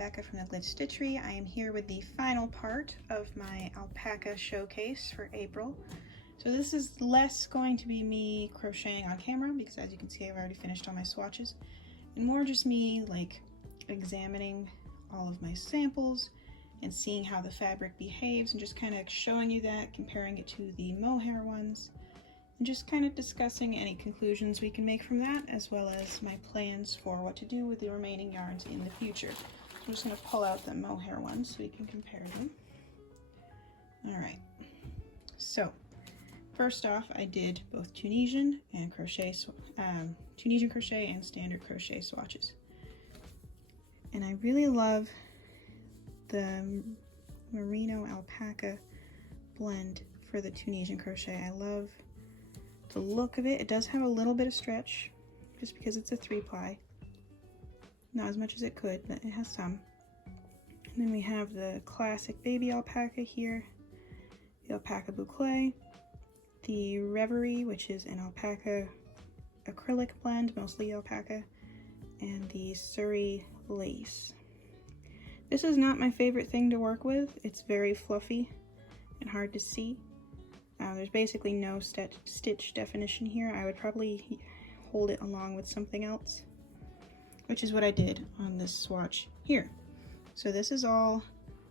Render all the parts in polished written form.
Rebecca from the Glitch Stitchery. I am here with the final part of my alpaca showcase for April. So this is less going to be me crocheting on camera because, as you can see, I've already finished all my swatches, and more just me like examining all of my samples and seeing how the fabric behaves and just kind of showing you that, comparing it to the mohair ones, and just kind of discussing any conclusions we can make from that, as well as my plans for what to do with the remaining yarns in the future. So I'm just going to pull out the mohair ones so we can compare them. Alright, so first off, I did both Tunisian and Tunisian crochet and standard crochet swatches. And I really love the merino alpaca blend for the Tunisian crochet. I love the look of it. It does have a little bit of stretch just because it's a 3-ply. Not as much as it could, but it has some. And then we have the classic baby alpaca here, the alpaca boucle, the Reverie, which is an alpaca acrylic blend, mostly alpaca, and the Surrey lace. This is not my favorite thing to work with. It's very fluffy and hard to see. There's basically no stitch definition here. I would probably hold it along with something else, which is what I did on this swatch here. So this is all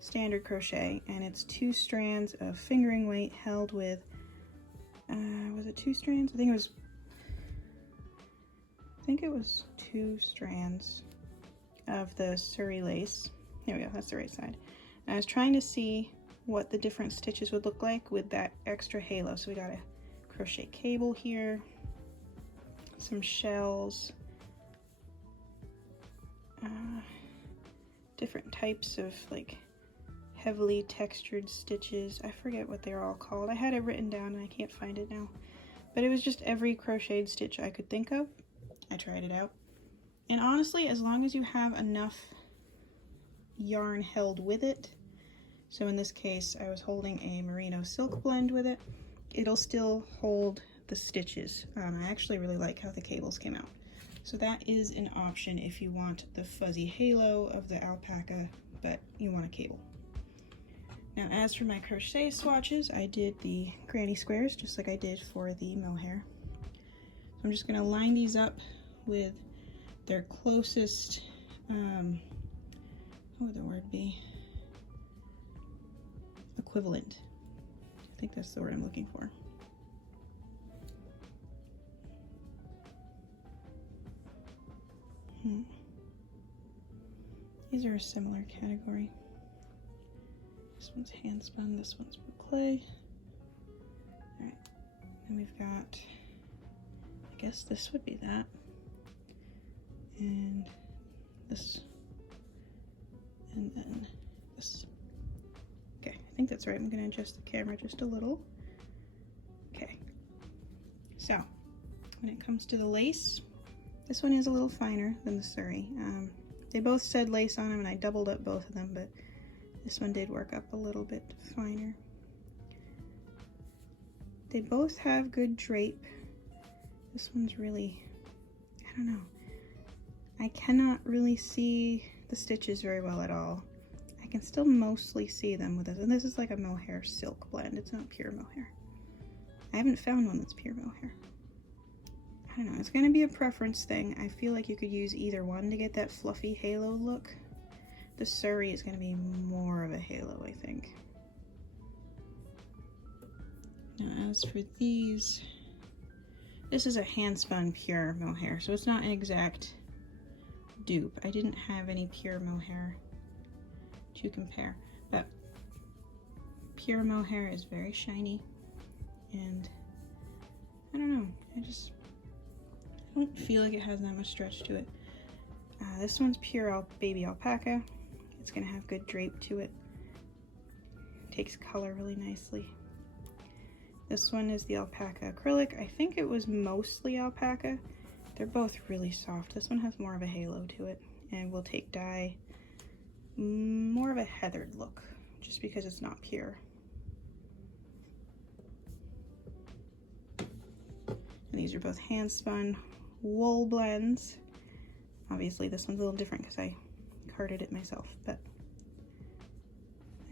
standard crochet, and it's 2 strands of fingering weight held with, was it 2 strands? I think it was 2 strands of the Surrey lace. There we go, that's the right side. And I was trying to see what the different stitches would look like with that extra halo. So we got a crochet cable here, some shells, different types of like heavily textured stitches. I forget what they're all called. I had it written down and I can't find it now. But it was just every crocheted stitch I could think of. I tried it out. And honestly, as long as you have enough yarn held with it, so in this case I was holding a merino silk blend with it, it'll still hold the stitches. I actually really like how the cables came out. So that is an option if you want the fuzzy halo of the alpaca, but you want a cable. Now as for my crochet swatches, I did the granny squares just like I did for the mohair. So I'm just going to line these up with their closest, what would the word be? Equivalent. I think that's the word I'm looking for. These are a similar category. This one's hand spun, this one's boucle. Alright, and we've got, I guess this would be that. And this. And then this. Okay, I think that's right. I'm going to adjust the camera just a little. Okay, so when it comes to the lace, this one is a little finer than the Surrey. They both said lace on them and I doubled up both of them, but this one did work up a little bit finer. They both have good drape. This one's really, I don't know. I cannot really see the stitches very well at all. I can still mostly see them with this, and this is like a mohair silk blend. It's not pure mohair. I haven't found one that's pure mohair. I don't know, it's gonna be a preference thing. I feel like you could use either one to get that fluffy halo look. The Surrey is gonna be more of a halo, I think. Now as for these, this is a hand spun pure mohair, so it's not an exact dupe. I didn't have any pure mohair to compare, but pure mohair is very shiny, and I don't know, I don't feel like it has that much stretch to it. This one's pure baby alpaca. It's gonna have good drape to it. Takes color really nicely. This one is the alpaca acrylic. I think it was mostly alpaca. They're both really soft. This one has more of a halo to it and will take dye more of a heathered look just because it's not pure. And these are both hand spun wool blends. Obviously this one's a little different because I carded it myself, but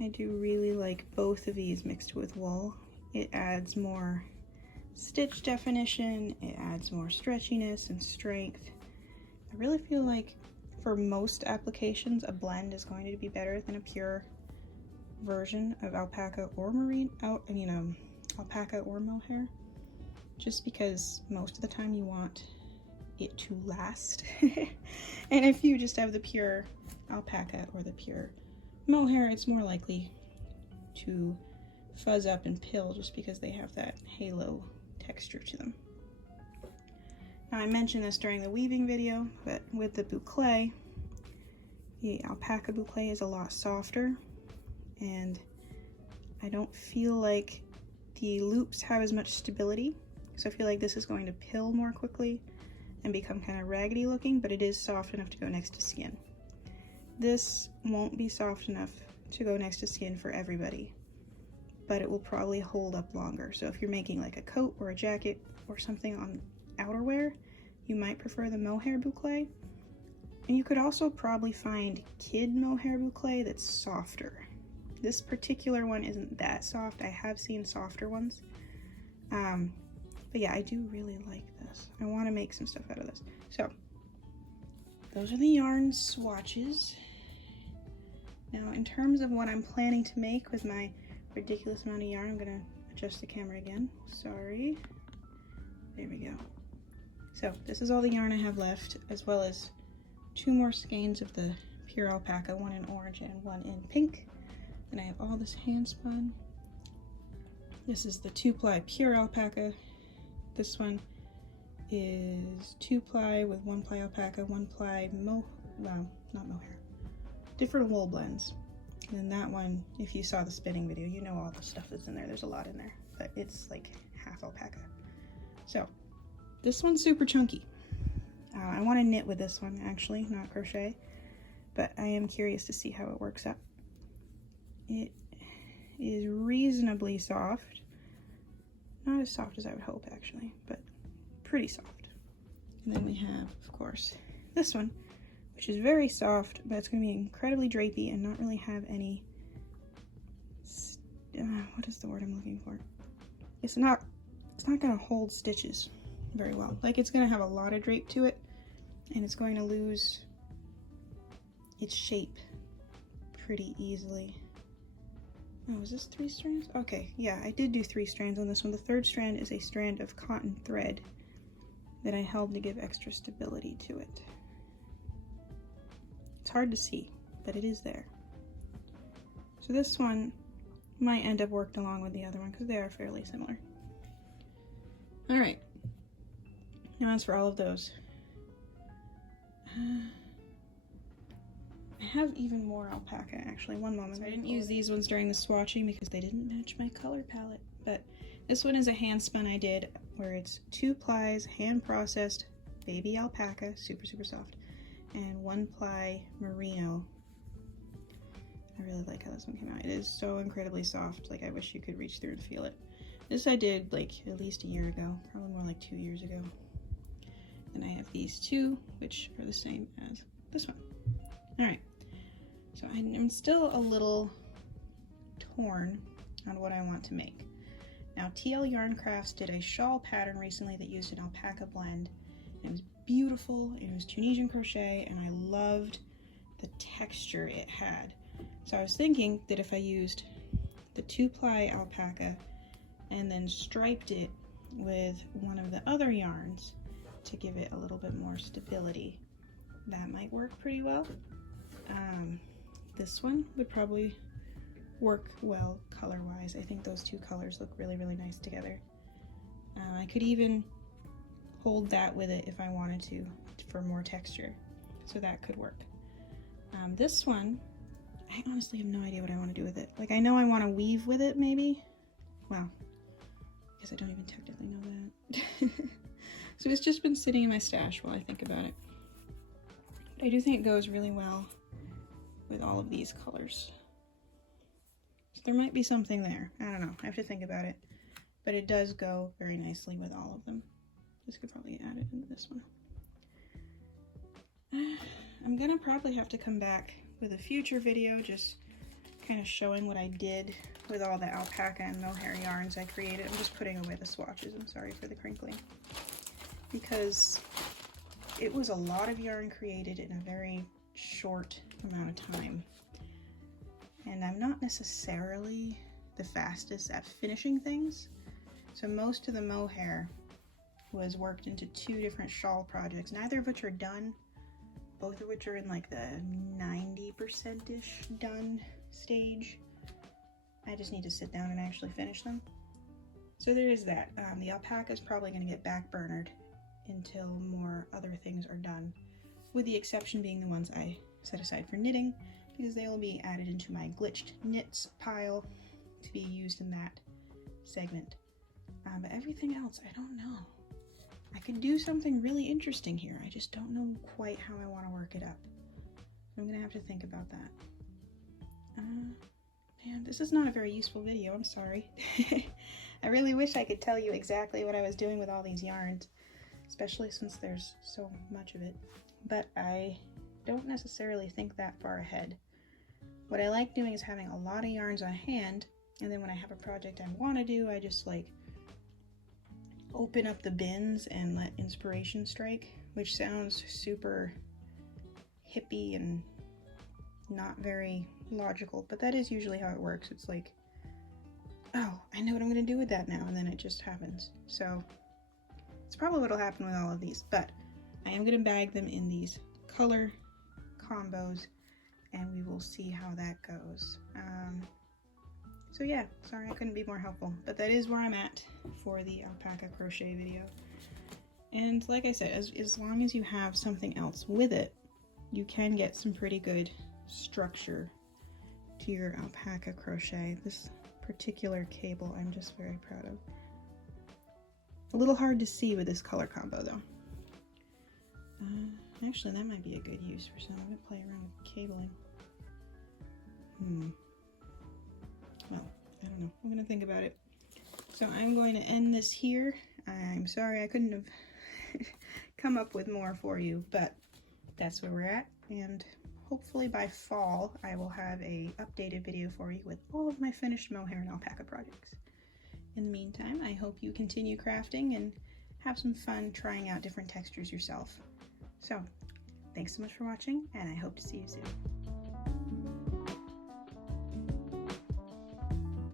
I do really like both of these mixed with wool. It adds more stitch definition, it adds more stretchiness and strength. I really feel like for most applications, a blend is going to be better than a pure version of alpaca or alpaca or mohair, just because most of the time you want it to last. And if you just have the pure alpaca or the pure mohair, it's more likely to fuzz up and pill just because they have that halo texture to them. Now, I mentioned this during the weaving video, but with the boucle, the alpaca boucle is a lot softer, and I don't feel like the loops have as much stability, so I feel like this is going to pill more quickly and become kind of raggedy looking, but it is soft enough to go next to skin. This won't be soft enough to go next to skin for everybody, but it will probably hold up longer. So if you're making like a coat or a jacket or something on outerwear, you might prefer the mohair boucle. And you could also probably find kid mohair boucle that's softer. This particular one isn't that soft. I have seen softer ones. But yeah, I do really like this. I want to make some stuff out of this. So those are the yarn swatches. Now, in terms of what I'm planning to make with my ridiculous amount of yarn, I'm gonna adjust the camera again. Sorry. There we go. So this is all the yarn I have left, as well as 2 more skeins of the pure alpaca, one in orange and one in pink. Then I have all this hand spun. This is the 2-ply pure alpaca. This one is 2-ply with 1-ply alpaca, 1-ply not mohair, different wool blends. And then that one, if you saw the spinning video, you know all the stuff that's in there. There's a lot in there, but it's like half alpaca. So this one's super chunky. I want to knit with this one, actually, not crochet, but I am curious to see how it works out. It is reasonably soft. Not as soft as I would hope, actually, but pretty soft. And then we have, of course, this one, which is very soft, but it's going to be incredibly drapey and not really have any, what is the word I'm looking for? It's not going to hold stitches very well. Like, it's going to have a lot of drape to it, and it's going to lose its shape pretty easily. Oh, is this 3 strands? Okay, yeah, I did do 3 strands on this one. The 3rd strand is a strand of cotton thread that I held to give extra stability to it. It's hard to see, but it is there. So this one might end up worked along with the other one because they are fairly similar. All right, now as for all of those, I have even more alpaca, actually. One moment. So I didn't use these ones during the swatching because they didn't match my color palette, but this one is a hand spun I did where it's 2 plies, hand processed baby alpaca, super, super soft, and 1-ply merino. I really like how this one came out. It is so incredibly soft. Like, I wish you could reach through and feel it. This I did like at least a year ago, probably more like 2 years ago. And I have these 2, which are the same as this one. All right, so I'm still a little torn on what I want to make. Now, TL Yarn Crafts did a shawl pattern recently that used an alpaca blend. It was beautiful, it was Tunisian crochet, and I loved the texture it had. So I was thinking that if I used the 2-ply alpaca and then striped it with one of the other yarns to give it a little bit more stability, that might work pretty well. This one would probably work well color-wise. I think those 2 colors look really, really nice together. I could even hold that with it if I wanted to for more texture, so that could work. This one, I honestly have no idea what I want to do with it. Like, I know I want to weave with it, maybe. Well, I guess I don't even technically know that. So it's just been sitting in my stash while I think about it. But I do think it goes really well with all of these colors. So there might be something there. I don't know. I have to think about it. But it does go very nicely with all of them. This could probably add it into this one. I'm gonna probably have to come back with a future video just kind of showing what I did with all the alpaca and mohair yarns I created. I'm just putting away the swatches, I'm sorry for the crinkling, because it was a lot of yarn created in a very short amount of time. And I'm not necessarily the fastest at finishing things. So most of the mohair was worked into 2 different projects, neither of which are done, both of which are in like the 90%-ish done stage. I just need to sit down and actually finish them. So there is that. The alpaca is probably going to get backburnered until more other things are done, with the exception being the ones I set aside for knitting, because they will be added into my glitched knits pile to be used in that segment. But everything else, I don't know. I could do something really interesting here. I just don't know quite how I want to work it up. I'm gonna have to think about that. Man, this is not a very useful video, I'm sorry. I really wish I could tell you exactly what I was doing with all these yarns, especially since there's so much of it. But I don't necessarily think that far ahead. What I like doing is having a lot of yarns on hand, and then when I have a project I want to do, I just like open up the bins and let inspiration strike, which sounds super hippie and not very logical, but that is usually how it works. It's like, oh, I know what I'm going to do with that now, and then it just happens. So it's probably what will happen with all of these, but I am going to bag them in these color combos, and we will see how that goes. So yeah, sorry I couldn't be more helpful, but that is where I'm at for the alpaca crochet video. And like I said, as long as you have something else with it, you can get some pretty good structure to your alpaca crochet. This particular cable I'm just very proud of. A little hard to see with this color combo though. Actually, that might be a good use for some. I'm gonna play around with cabling. Well, I don't know. I'm gonna think about it. So I'm going to end this here. I'm sorry I couldn't have come up with more for you, but that's where we're at. And hopefully by fall, I will have a updated video for you with all of my finished mohair and alpaca projects. In the meantime, I hope you continue crafting and have some fun trying out different textures yourself. So, thanks so much for watching, and I hope to see you soon.